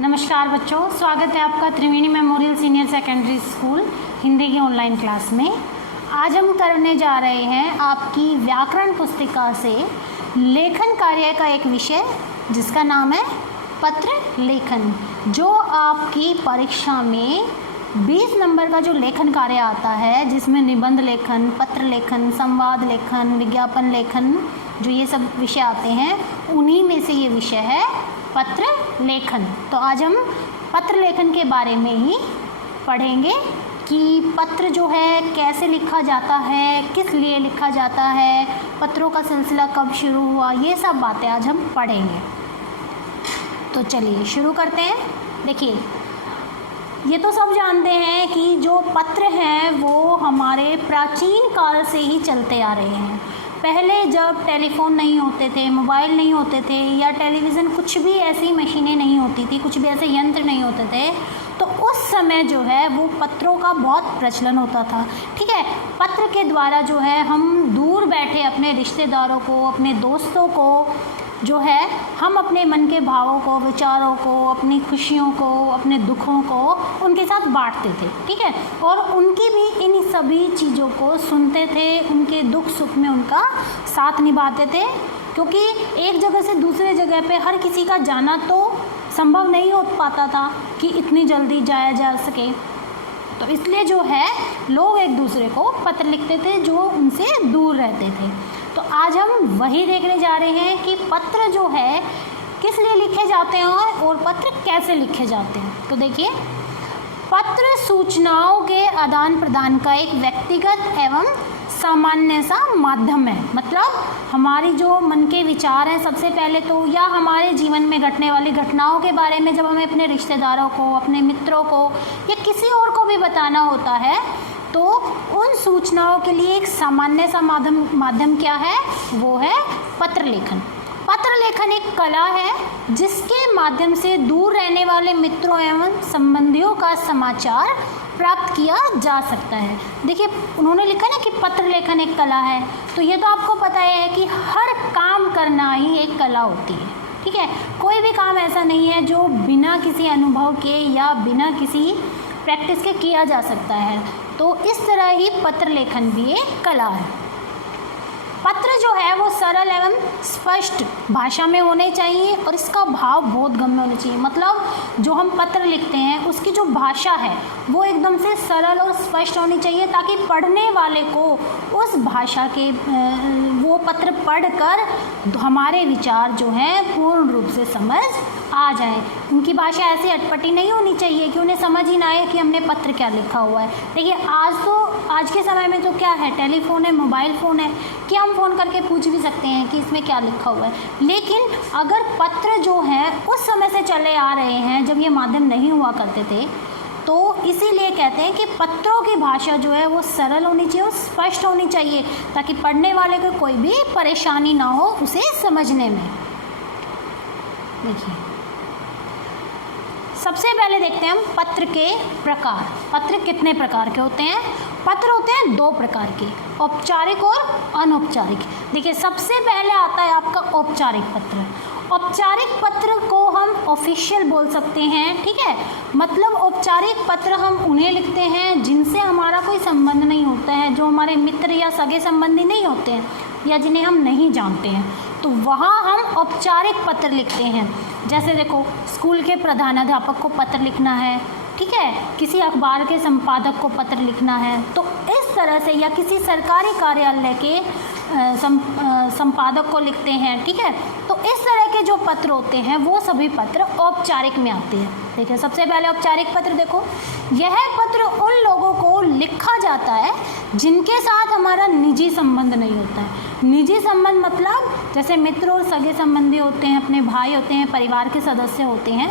नमस्कार बच्चों, स्वागत है आपका Triveni memorial senior secondary school Hindi की ऑनलाइन क्लास में। आज हम करने जा रहे हैं आपकी व्याकरण पुस्तिका से लेखन कार्य का एक विषय जिसका नाम है पत्र लेखन, जो आपकी परीक्षा में 20 नंबर का जो लेखन कार्य आता है, जिसमें निबंध लेखन, पत्र लेखन, संवाद लेखन, विज्ञापन लेखन, जो ये सब विषय आते हैं, उन्हीं में से ये विषय है पत्र लेखन। तो आज हम पत्र लेखन के बारे में ही पढ़ेंगे कि पत्र जो है कैसे लिखा जाता है, किस लिए लिखा जाता है, पत्रों का सिलसिला कब शुरू हुआ, ये सब बातें आज हम पढ़ेंगे। तो चलिए शुरू करते हैं। देखिए, ये तो सब जानते हैं कि जो पत्र हैं वो हमारे प्राचीन काल से ही चलते आ रहे हैं। पहले जब टेलीफोन नहीं होते थे, मोबाइल नहीं होते थे, या टेलीविज़न, कुछ भी ऐसी मशीनें नहीं होती थी, कुछ भी ऐसे यंत्र नहीं होते थे, तो उस समय जो है वो पत्रों का बहुत प्रचलन होता था। ठीक है, पत्र के द्वारा जो है हम दूर बैठे अपने रिश्तेदारों को, अपने दोस्तों को जो है हम अपने मन के भावों को, विचारों को, अपनी खुशियों को, अपने दुखों को उनके साथ बांटते थे। ठीक है, और उनकी भी इन सभी चीज़ों को सुनते थे, उनके दुख सुख में उनका साथ निभाते थे, क्योंकि एक जगह से दूसरे जगह पे हर किसी का जाना तो संभव नहीं हो पाता था कि इतनी जल्दी जाया जा सके। तो इसलिए जो है लोग एक दूसरे को पत्र लिखते थे जो उनसे दूर रहते थे। तो आज हम वही देखने जा रहे हैं कि पत्र जो है किस लिए लिखे जाते हैं और पत्र कैसे लिखे जाते हैं। तो देखिए, पत्र सूचनाओं के आदान प्रदान का एक व्यक्तिगत एवं सामान्य सा माध्यम है। मतलब हमारी जो मन के विचार हैं सबसे पहले तो, या हमारे जीवन में घटने वाली घटनाओं के बारे में जब हमें अपने रिश्तेदारों को, अपने मित्रों को या किसी और को भी बताना होता है, तो उन सूचनाओं के लिए एक सामान्य सा माध्यम क्या है, वो है पत्र लेखन। पत्र लेखन एक कला है जिसके माध्यम से दूर रहने वाले मित्रों एवं संबंधियों का समाचार प्राप्त किया जा सकता है। देखिए, उन्होंने लिखा ना कि पत्र लेखन एक कला है, तो ये तो आपको पता है कि हर काम करना ही एक कला होती है। ठीक है, कोई भी काम ऐसा नहीं है जो बिना किसी अनुभव के या बिना किसी प्रैक्टिस के किया जा सकता है। तो इस तरह ही पत्र लेखन भी एक कला है। पत्र जो है वो सरल एवं स्पष्ट भाषा में होने चाहिए और इसका भाव बोधगम्य होना चाहिए। मतलब जो हम पत्र लिखते हैं उसकी जो भाषा है वो एकदम से सरल और स्पष्ट होनी चाहिए, ताकि पढ़ने वाले को उस भाषा के वो पत्र पढ़कर हमारे विचार जो हैं पूर्ण रूप से समझ आ जाए। उनकी भाषा ऐसी अटपटी नहीं होनी चाहिए कि उन्हें समझ ही ना आए कि हमने पत्र क्या लिखा हुआ है। देखिए, आज के समय में तो क्या है, टेलीफोन है, मोबाइल फ़ोन है, कि हम फ़ोन करके पूछ भी सकते हैं कि इसमें क्या लिखा हुआ है। लेकिन अगर पत्र जो हैं उस समय से चले आ रहे हैं जब ये माध्यम नहीं हुआ करते थे, तो इसीलिए कहते हैं कि पत्रों की भाषा जो है वो सरल होनी चाहिए और स्पष्ट होनी चाहिए, ताकि पढ़ने वाले को कोई भी परेशानी ना हो उसे समझने में। देखिए, सबसे पहले देखते हैं हम पत्र के प्रकार। पत्र कितने प्रकार के होते हैं? पत्र होते हैं 2 प्रकार के, औपचारिक और अनौपचारिक। देखिए, सबसे पहले आता है आपका औपचारिक पत्र। औपचारिक पत्र को हम ऑफिशियल बोल सकते हैं। ठीक है, मतलब औपचारिक पत्र हम उन्हें लिखते हैं जिनसे हमारा कोई संबंध नहीं होता है, जो हमारे मित्र या सगे संबंधी नहीं होते हैं या जिन्हें हम नहीं जानते हैं, तो वहाँ हम औपचारिक पत्र लिखते हैं। जैसे देखो, स्कूल के प्रधानाध्यापक को पत्र लिखना है, ठीक है, किसी अखबार के संपादक को पत्र लिखना है, तो इस तरह से, या किसी सरकारी कार्यालय के संपादक को लिखते हैं। ठीक है, तो इस तरह के जो पत्र होते हैं वो सभी पत्र औपचारिक में आते हैं। देखिए, सबसे पहले औपचारिक पत्र देखो, यह पत्र उन लोगों को लिखा जाता है जिनके साथ हमारा निजी संबंध नहीं होता है। निजी संबंध मतलब जैसे मित्र और सगे संबंधी होते हैं, अपने भाई होते हैं, परिवार के सदस्य होते हैं,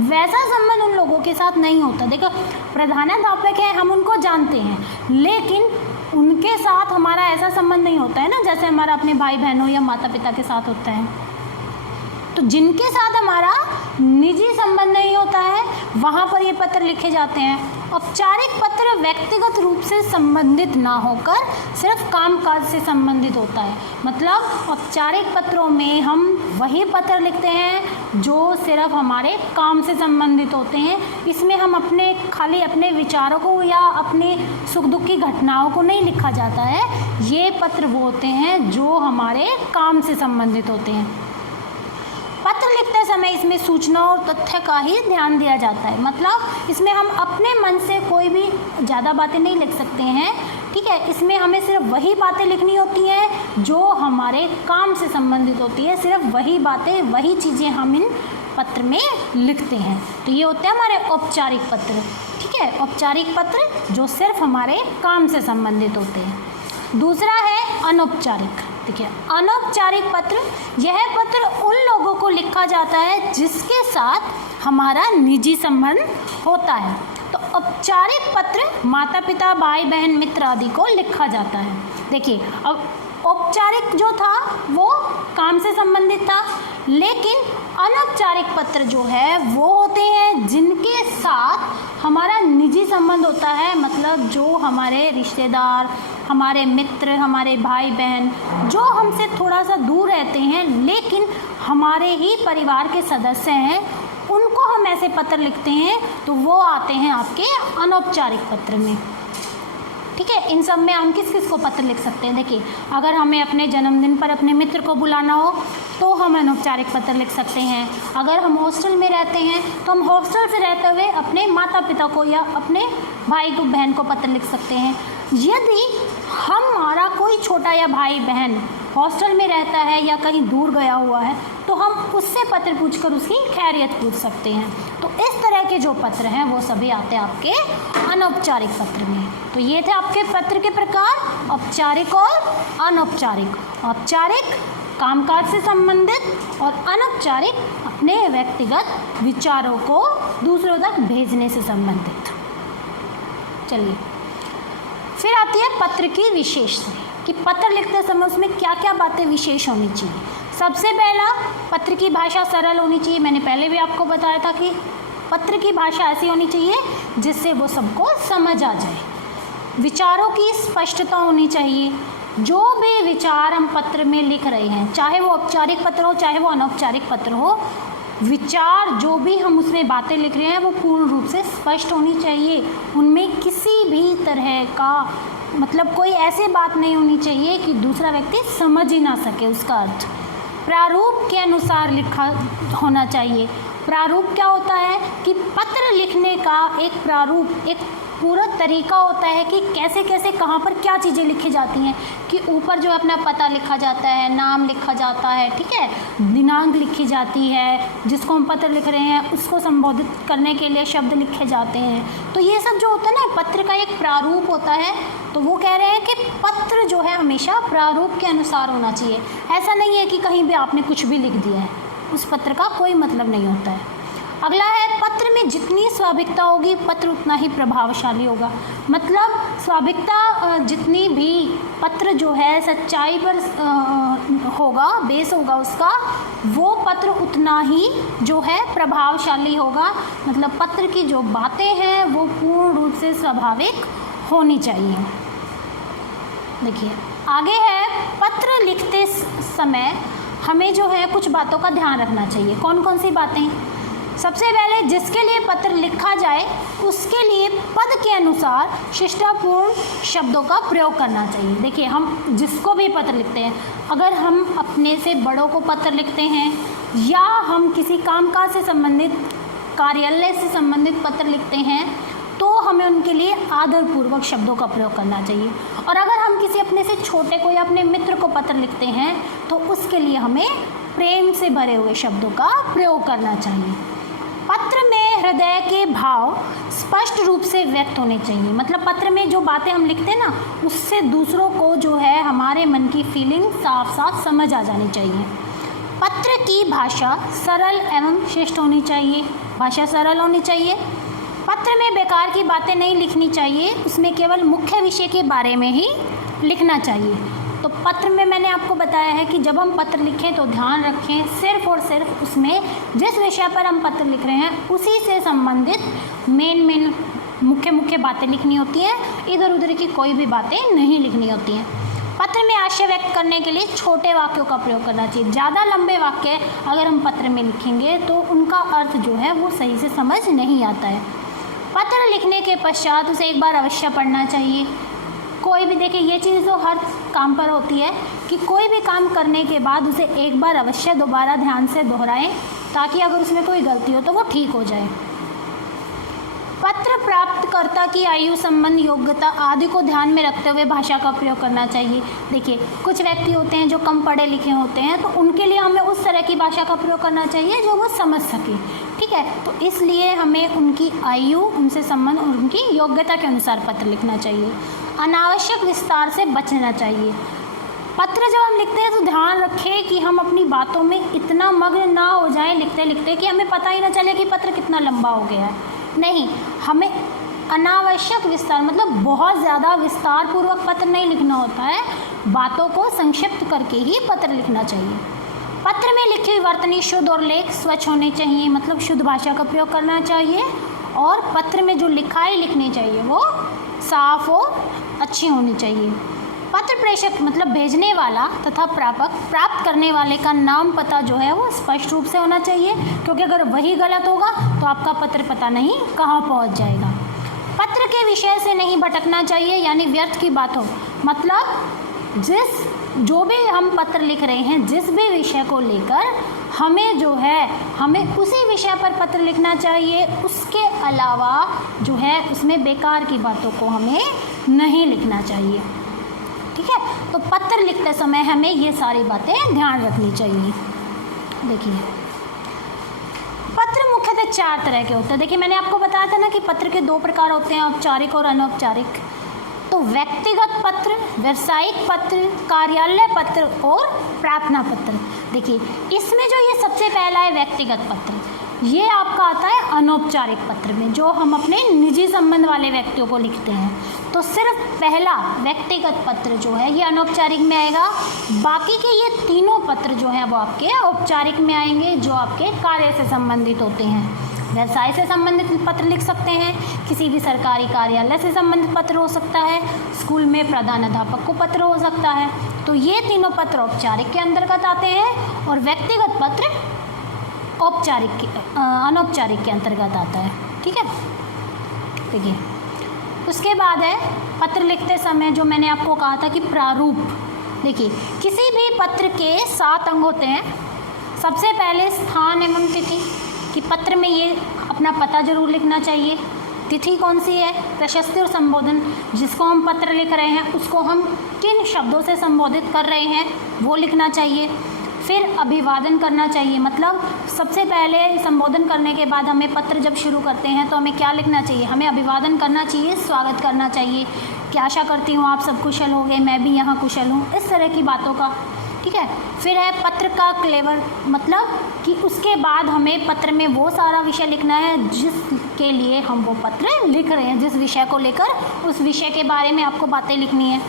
वैसा संबंध उन लोगों के साथ नहीं होता। देखो, प्रधानाध्यापक है, हम उनको जानते हैं, लेकिन उनके साथ हमारा ऐसा संबंध नहीं होता है ना जैसे हमारा अपने भाई बहनों या माता पिता के साथ होता है। तो जिनके साथ हमारा निजी संबंध नहीं होता है वहाँ पर ये पत्र लिखे जाते हैं। औपचारिक पत्र व्यक्तिगत रूप से संबंधित ना होकर सिर्फ कामकाज से संबंधित होता है। मतलब औपचारिक पत्रों में हम वही पत्र लिखते हैं जो सिर्फ हमारे काम से संबंधित होते हैं। इसमें हम खाली अपने विचारों को या अपने सुख दुख की घटनाओं को नहीं लिखा जाता है। ये पत्र वो होते हैं जो हमारे काम से संबंधित होते हैं। पत्र लिखते समय इसमें सूचना और तथ्य का ही ध्यान दिया जाता है। मतलब इसमें हम अपने मन से कोई भी ज़्यादा बातें नहीं लिख सकते हैं, ठीक है। इसमें हमें सिर्फ वही बातें लिखनी होती हैं जो हमारे काम से संबंधित होती है। सिर्फ वही बातें, वही चीज़ें हम इन पत्र में लिखते हैं। तो ये होते हैं हमारे औपचारिक पत्र, ठीक है। औपचारिक पत्र जो सिर्फ हमारे काम से संबंधित होते हैं। दूसरा है अनौपचारिक। देखिए, अनौपचारिक पत्र, यह पत्र उन लोगों को लिखा जाता है जिसके साथ हमारा निजी संबंध होता है। तो औपचारिक पत्र माता पिता, भाई बहन, मित्र आदि को लिखा जाता है। देखिए, अब औपचारिक जो था वो काम से संबंधित था, लेकिन अनौपचारिक पत्र जो है वो होते हैं जिनके साथ हमारा निजी संबंध होता है। मतलब जो हमारे रिश्तेदार, हमारे मित्र, हमारे भाई बहन जो हमसे थोड़ा सा दूर रहते हैं लेकिन हमारे ही परिवार के सदस्य हैं, उनको हम ऐसे पत्र लिखते हैं तो वो आते हैं आपके अनौपचारिक पत्र में, ठीक है। इन सब में हम किस किस को पत्र लिख सकते हैं। देखिए, अगर हमें अपने जन्मदिन पर अपने मित्र को बुलाना हो तो हम अनौपचारिक पत्र लिख सकते हैं। अगर हम हॉस्टल में रहते हैं तो हम हॉस्टल से रहते हुए अपने माता पिता को या अपने भाई को, बहन को पत्र लिख सकते हैं। यदि हमारा कोई छोटा या भाई बहन हॉस्टल में रहता है या कहीं दूर गया हुआ है तो हम उससे पत्र पूछकर उसकी खैरियत पूछ सकते हैं। तो इस तरह के जो पत्र हैं वो सभी आते हैं आपके अनौपचारिक पत्र में। तो ये थे आपके पत्र के प्रकार, औपचारिक और अनौपचारिक। औपचारिक कामकाज से संबंधित और अनौपचारिक अपने व्यक्तिगत विचारों को दूसरों तक भेजने से संबंधित। चलिए, फिर आती है पत्र की विशेषता कि पत्र लिखते समय उसमें क्या क्या बातें विशेष होनी चाहिए। सबसे पहला, पत्र की भाषा सरल होनी चाहिए। मैंने पहले भी आपको बताया था कि पत्र की भाषा ऐसी होनी चाहिए जिससे वो सबको समझ आ जाए। विचारों की स्पष्टता होनी चाहिए। जो भी विचार हम पत्र में लिख रहे हैं, चाहे वो औपचारिक पत्र हो चाहे वो अनौपचारिक पत्र हो, विचार जो भी हम उसमें बातें लिख रहे हैं वो पूर्ण रूप से स्पष्ट होनी चाहिए। उनमें किसी भी तरह का मतलब कोई ऐसी बात नहीं होनी चाहिए कि दूसरा व्यक्ति समझ ही ना सके उसका अर्थ। प्रारूप के अनुसार लिखा होना चाहिए। प्रारूप क्या होता है कि पत्र लिखने का एक प्रारूप, एक पूरा तरीका होता है कि कैसे कैसे कहाँ पर क्या चीज़ें लिखी जाती हैं। कि ऊपर जो अपना पता लिखा जाता है, नाम लिखा जाता है, ठीक है, दिनांक लिखी जाती है, जिसको हम पत्र लिख रहे हैं उसको संबोधित करने के लिए शब्द लिखे जाते हैं। तो ये सब जो होता है ना, पत्र का एक प्रारूप होता है। तो वो कह रहे हैं कि पत्र जो है हमेशा प्रारूप के अनुसार होना चाहिए। ऐसा नहीं है कि कहीं भी आपने कुछ भी लिख दिया है, उस पत्र का कोई मतलब नहीं होता है। अगला है, पत्र में जितनी स्वाभाविकता होगी पत्र उतना ही प्रभावशाली होगा। मतलब स्वाभाविकता जितनी भी पत्र जो है सच्चाई पर होगा, बेस होगा उसका, वो पत्र उतना ही जो है प्रभावशाली होगा। मतलब पत्र की जो बातें हैं वो पूर्ण रूप से स्वाभाविक होनी चाहिए। देखिए, आगे है, पत्र लिखते समय हमें जो है कुछ बातों का ध्यान रखना चाहिए। कौन कौन सी बातें? सबसे पहले, जिसके लिए पत्र लिखा जाए उसके लिए पद के अनुसार शिष्टापूर्ण शब्दों का प्रयोग करना चाहिए। देखिए, हम जिसको भी पत्र लिखते हैं, अगर हम अपने से बड़ों को पत्र लिखते हैं या हम किसी कामकाज से संबंधित, कार्यालय से संबंधित पत्र लिखते हैं, तो हमें उनके लिए आदरपूर्वक शब्दों का प्रयोग करना चाहिए। और अगर हम किसी अपने से छोटे को या अपने मित्र को पत्र लिखते हैं तो उसके लिए हमें प्रेम से भरे हुए शब्दों का प्रयोग करना चाहिए। पत्र में हृदय के भाव स्पष्ट रूप से व्यक्त होने चाहिए। मतलब पत्र में जो बातें हम लिखते हैं ना, उससे दूसरों को जो है हमारे मन की फीलिंग साफ साफ समझ आ जानी चाहिए। पत्र की भाषा सरल एवं शिष्ट होनी चाहिए। भाषा सरल होनी चाहिए। पत्र में बेकार की बातें नहीं लिखनी चाहिए, उसमें केवल मुख्य विषय के बारे में ही लिखना चाहिए। तो पत्र में मैंने आपको बताया है कि जब हम पत्र लिखें तो ध्यान रखें सिर्फ और सिर्फ उसमें जिस विषय पर हम पत्र लिख रहे हैं उसी से संबंधित मेन मुख्य बातें लिखनी होती हैं। इधर उधर की कोई भी बातें नहीं लिखनी होती हैं। पत्र पत्र में आशय व्यक्त करने के लिए छोटे वाक्यों का प्रयोग करना चाहिए। ज़्यादा लंबे वाक्य अगर हम पत्र में लिखेंगे तो उनका अर्थ जो है वो सही से समझ नहीं आता है। पत्र लिखने के पश्चात उसे एक बार अवश्य पढ़ना चाहिए। कोई भी, देखिए ये चीज़ तो हर काम पर होती है कि कोई भी काम करने के बाद उसे एक बार अवश्य दोबारा ध्यान से दोहराएं, ताकि अगर उसमें कोई गलती हो तो वो ठीक हो जाए। पत्र प्राप्तकर्ता की आयु, संबंध, योग्यता आदि को ध्यान में रखते हुए भाषा का प्रयोग करना चाहिए। देखिए कुछ व्यक्ति होते हैं जो कम पढ़े लिखे होते हैं, तो उनके लिए हमें उस तरह की भाषा का प्रयोग करना चाहिए जो वो समझ सके, ठीक है। तो इसलिए हमें उनकी आयु, उनसे संबंध और उनकी योग्यता के अनुसार पत्र लिखना चाहिए। अनावश्यक विस्तार से बचना चाहिए। पत्र जब हम लिखते हैं तो ध्यान रखें कि हम अपनी बातों में इतना मग्न ना हो जाएं लिखते लिखते कि हमें पता ही ना चले कि पत्र कितना लंबा हो गया है। नहीं, हमें अनावश्यक विस्तार मतलब बहुत ज़्यादा विस्तार पूर्वक पत्र नहीं लिखना होता है, बातों को संक्षिप्त करके ही पत्र लिखना चाहिए। पत्र में लिखी हुई वर्तनी शुद्ध और लेख स्वच्छ होने चाहिए, मतलब शुद्ध भाषा का प्रयोग करना चाहिए। और पत्र में जो लिखाई लिखनी चाहिए वो साफ और अच्छी होनी चाहिए। पत्र प्रेषक मतलब भेजने वाला तथा प्राप्त करने वाले का नाम पता जो है वो स्पष्ट रूप से होना चाहिए, क्योंकि अगर वही गलत होगा तो आपका पत्र पता नहीं कहाँ पहुँच जाएगा। पत्र के विषय से नहीं भटकना चाहिए, यानी व्यर्थ की बात हो, मतलब जो भी हम पत्र लिख रहे हैं, जिस भी विषय को लेकर हमें जो है हमें उसी विषय पर पत्र लिखना चाहिए। उसके अलावा जो है उसमें बेकार की बातों को हमें नहीं लिखना चाहिए, ठीक है। तो पत्र लिखते समय हमें ये सारी बातें ध्यान रखनी चाहिए। देखिए पत्र मुख्यतः 4 तरह के होते हैं। देखिए मैंने आपको बताया था ना कि पत्र के 2 प्रकार होते हैं, औपचारिक और अनौपचारिक। तो व्यक्तिगत पत्र, व्यावसायिक पत्र, कार्यालय पत्र और प्रार्थना पत्र। देखिए इसमें जो ये सबसे पहला है व्यक्तिगत पत्र, ये आपका आता है अनौपचारिक पत्र में, जो हम अपने निजी संबंध वाले व्यक्तियों को लिखते हैं। तो सिर्फ पहला व्यक्तिगत पत्र जो है ये अनौपचारिक में आएगा, बाकी के ये तीनों पत्र जो हैं वो आपके औपचारिक में आएंगे, जो आपके कार्य से संबंधित होते हैं। व्यवसाय से संबंधित पत्र लिख सकते हैं, किसी भी सरकारी कार्यालय से संबंधित पत्र हो सकता है, स्कूल में प्रधानाध्यापक को पत्र हो सकता है। तो ये तीनों पत्र औपचारिक के अंतर्गत आते हैं और व्यक्तिगत पत्र अनौपचारिक के अंतर्गत आता है, ठीक है। देखिए उसके बाद है पत्र लिखते समय जो मैंने आपको कहा था कि प्रारूप। देखिए किसी भी पत्र के 7 अंग होते हैं। सबसे पहले स्थान एवं तिथि, कि पत्र में ये अपना पता जरूर लिखना चाहिए। तिथि कौन सी है, प्रशस्ति और संबोधन, जिसको हम पत्र लिख रहे हैं उसको हम किन शब्दों से संबोधित कर रहे हैं वो लिखना चाहिए। फिर अभिवादन करना चाहिए, मतलब सबसे पहले संबोधन करने के बाद हमें पत्र जब शुरू करते हैं तो हमें क्या लिखना चाहिए, हमें अभिवादन करना चाहिए, स्वागत करना चाहिए कि आशा करती हूँ आप सब कुशल होंगे, मैं भी यहाँ कुशल हूँ, इस तरह की बातों का, ठीक है। फिर है पत्र का क्लेवर, मतलब कि उसके बाद हमें पत्र में वो सारा विषय लिखना है जिसके लिए हम वो पत्र लिख रहे हैं, जिस विषय को लेकर उस विषय के बारे में आपको बातें लिखनी है।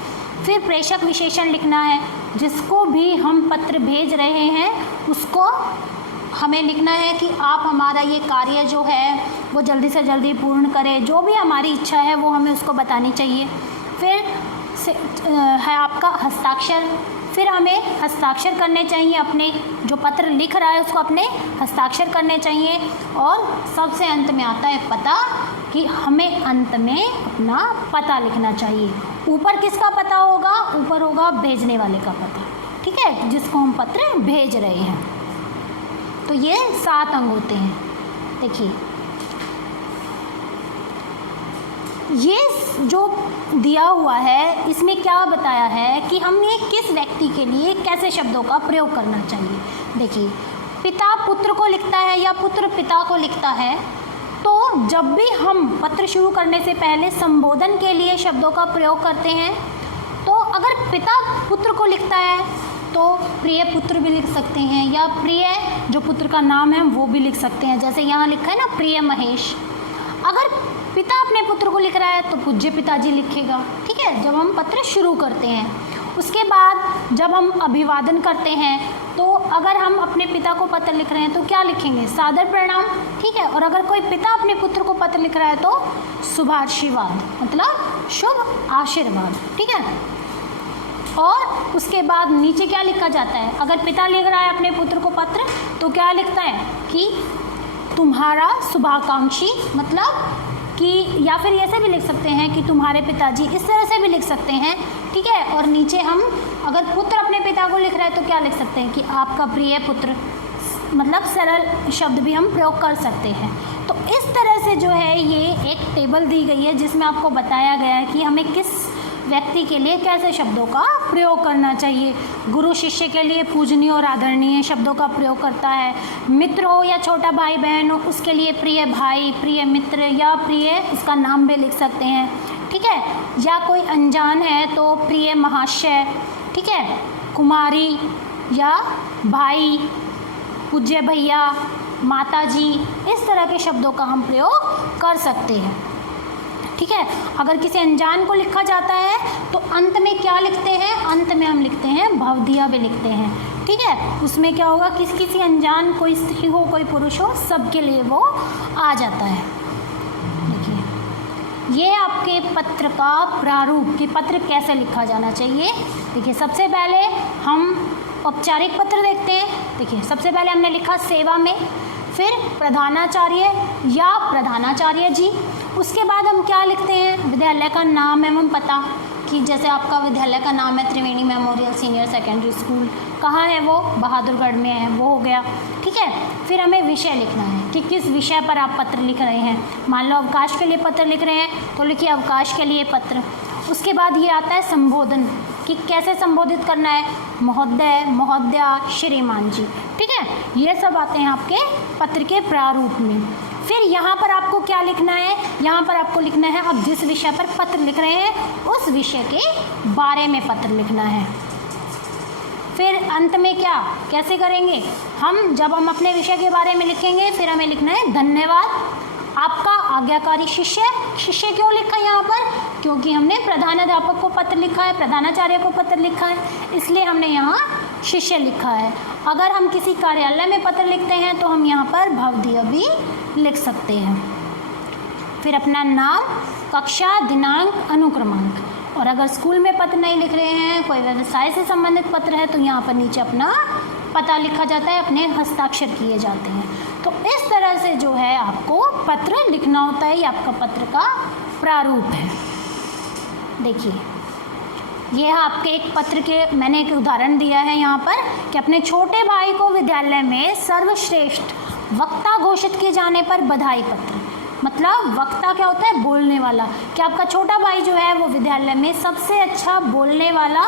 फिर प्रेषक विशेषण लिखना है, जिसको भी हम पत्र भेज रहे हैं उसको हमें लिखना है कि आप हमारा ये कार्य जो है वो जल्दी से जल्दी पूर्ण करें, जो भी हमारी इच्छा है वो हमें उसको बतानी चाहिए। फिर है आपका हस्ताक्षर, फिर हमें हस्ताक्षर करने चाहिए, अपने जो पत्र लिख रहा है उसको अपने हस्ताक्षर करने चाहिए। और सबसे अंत में आता है पता, कि हमें अंत में अपना पता लिखना चाहिए। ऊपर किसका पता होगा, ऊपर होगा भेजने वाले का पता, ठीक है, जिसको हम पत्र भेज रहे हैं। तो ये 7 अंग होते हैं। देखिए ये जो दिया हुआ है इसमें क्या बताया है कि हमें किस व्यक्ति के लिए कैसे शब्दों का प्रयोग करना चाहिए। देखिए पिता पुत्र को लिखता है या पुत्र पिता को लिखता है, तो जब भी हम पत्र शुरू करने से पहले संबोधन के लिए शब्दों का प्रयोग करते हैं, तो अगर पिता पुत्र को लिखता है तो प्रिय पुत्र भी लिख सकते हैं, या प्रिय जो पुत्र का नाम है वो भी लिख सकते हैं, जैसे यहाँ लिखा है ना प्रिय महेश। अगर पिता अपने पुत्र को लिख रहा है तो पूज्य पिताजी लिखेगा, ठीक है, जब हम पत्र शुरू करते हैं। उसके बाद जब हम अभिवादन करते हैं तो अगर हम अपने पिता को पत्र लिख रहे हैं तो क्या लिखेंगे, सादर प्रणाम, ठीक है। और अगर कोई पिता अपने पुत्र को पत्र लिख रहा है तो शुभाशीर्वाद, मतलब शुभ आशीर्वाद, ठीक है। और उसके बाद नीचे क्या लिखा जाता है? अगर पिता लिख रहा है अपने पुत्र को पत्र तो क्या लिखता है कि तुम्हारा शुभाकांक्षी, मतलब कि, या फिर ऐसे भी लिख सकते हैं कि तुम्हारे पिताजी, इस तरह से भी लिख सकते हैं, ठीक है। और नीचे हम अगर पुत्र अपने पिता को लिख रहे हैं तो क्या लिख सकते हैं कि आपका प्रिय पुत्र, मतलब सरल शब्द भी हम प्रयोग कर सकते हैं। तो इस तरह से जो है ये एक टेबल दी गई है जिसमें आपको बताया गया है कि हमें किस व्यक्ति के लिए कैसे शब्दों का प्रयोग करना चाहिए। गुरु शिष्य के लिए पूजनीय और आदरणीय शब्दों का प्रयोग करता है। मित्र हो या छोटा भाई बहन हो उसके लिए प्रिय भाई, प्रिय मित्र या प्रिय, इसका नाम भी लिख सकते हैं, ठीक है। या कोई अनजान है तो प्रिय महाशय, ठीक है, कुमारी या भाई, पूज्य भैया, माताजी, इस तरह के शब्दों का हम प्रयोग कर सकते हैं, ठीक है। अगर किसी अनजान को लिखा जाता है तो अंत में क्या लिखते हैं? अंत में हम लिखते हैं भवदीय भी लिखते हैं, ठीक है। उसमें क्या होगा, किसी अनजान, कोई स्त्री हो कोई पुरुष हो, सबके लिए वो आ जाता है। देखिए ये आपके पत्र का प्रारूप कि पत्र कैसे लिखा जाना चाहिए। देखिए सबसे पहले हम औपचारिक पत्र देखते हैं। देखिए सबसे पहले हमने लिखा सेवा में, फिर प्रधानाचार्य या प्रधानाचार्य जी। उसके बाद हम क्या लिखते हैं? विद्यालय का नाम एवं पता, कि जैसे आपका विद्यालय का नाम है त्रिवेणी मेमोरियल सीनियर सेकेंडरी स्कूल, कहाँ है वो? बहादुरगढ़ में है, वो हो गया, ठीक है। फिर हमें विषय लिखना है कि किस विषय पर आप पत्र लिख रहे हैं। मान लो अवकाश के लिए पत्र लिख रहे हैं तो लिखिए अवकाश के लिए पत्र। उसके बाद ये आता है संबोधन कि कैसे संबोधित करना है, महोदय, महोदया, श्रीमान जी, ठीक है। ये सब आते हैं आपके पत्र के प्रारूप में। फिर यहाँ पर आपको क्या लिखना है? यहाँ पर आपको लिखना है आप जिस विषय पर पत्र लिख रहे हैं उस विषय के बारे में पत्र लिखना है। फिर अंत में क्या, कैसे करेंगे हम? जब हम अपने विषय के बारे में लिखेंगे फिर हमें लिखना है धन्यवाद आपका आज्ञाकारी शिष्य। शिष्य क्यों लिखा है यहाँ पर? क्योंकि हमने प्रधानाध्यापक को पत्र लिखा है, प्रधानाचार्य को पत्र लिखा है, इसलिए हमने यहाँ शिष्य लिखा है। अगर हम किसी कार्यालय में पत्र लिखते हैं तो हम यहाँ पर भवदीय भी लिख सकते हैं। फिर अपना नाम, कक्षा, दिनांक, अनुक्रमांक। और अगर स्कूल में पत्र नहीं लिख रहे हैं, कोई व्यवसाय से संबंधित पत्र है तो यहाँ पर नीचे अपना पता लिखा जाता है, अपने हस्ताक्षर किए जाते हैं। तो इस तरह से जो है आपको पत्र लिखना होता है। ये आपका पत्र का प्रारूप है। देखिए ये आपके एक पत्र के मैंने एक उदाहरण दिया है यहाँ पर कि अपने छोटे भाई को विद्यालय में सर्वश्रेष्ठ वक्ता घोषित किए जाने पर बधाई पत्र। मतलब वक्ता क्या होता है? बोलने वाला। कि आपका छोटा भाई जो है वो विद्यालय में सबसे अच्छा बोलने वाला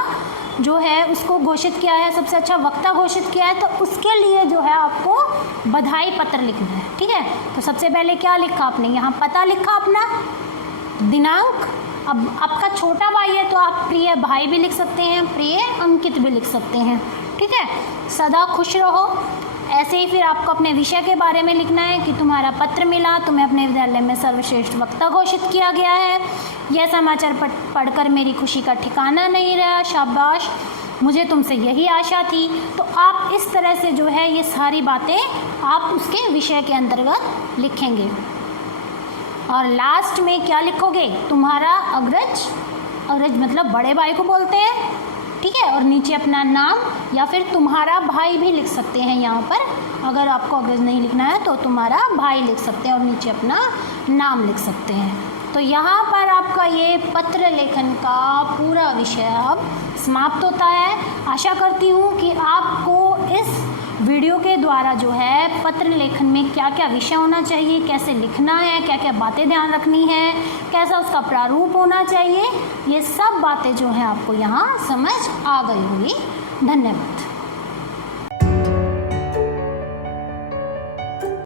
जो है उसको घोषित किया है, सबसे अच्छा वक्ता घोषित किया है, तो उसके लिए जो है आपको बधाई पत्र लिखना है, ठीक है। तो सबसे पहले क्या लिखा आपने? यहाँ पता लिखा अपना, दिनांक। अब आपका छोटा भाई है तो आप प्रिय भाई भी लिख सकते हैं, प्रिय अंकित भी लिख सकते हैं, ठीक है। सदा खुश रहो। ऐसे ही फिर आपको अपने विषय के बारे में लिखना है कि तुम्हारा पत्र मिला, तुम्हें अपने विद्यालय में सर्वश्रेष्ठ वक्ता घोषित किया गया है, यह समाचार पढ़कर मेरी खुशी का ठिकाना नहीं रहा, शाबाश, मुझे तुमसे यही आशा थी। तो आप इस तरह से जो है ये सारी बातें आप उसके विषय के अंतर्गत लिखेंगे। और लास्ट में क्या लिखोगे? तुम्हारा अग्रज, अग्रज मतलब बड़े भाई को बोलते हैं, ठीक है। और नीचे अपना नाम या फिर तुम्हारा भाई भी लिख सकते हैं यहाँ पर। अगर आपको अग्रज नहीं लिखना है तो तुम्हारा भाई लिख सकते हैं और नीचे अपना नाम लिख सकते हैं। तो यहाँ पर आपका ये पत्र लेखन का पूरा विषय अब समाप्त होता है। आशा करती हूँ कि आपको इस वीडियो के द्वारा जो है पत्र लेखन में क्या क्या विषय होना चाहिए, कैसे लिखना है, क्या क्या बातें ध्यान रखनी है, कैसा उसका प्रारूप होना चाहिए, ये सब बातें जो हैं आपको यहाँ समझ आ गई होंगी। धन्यवाद।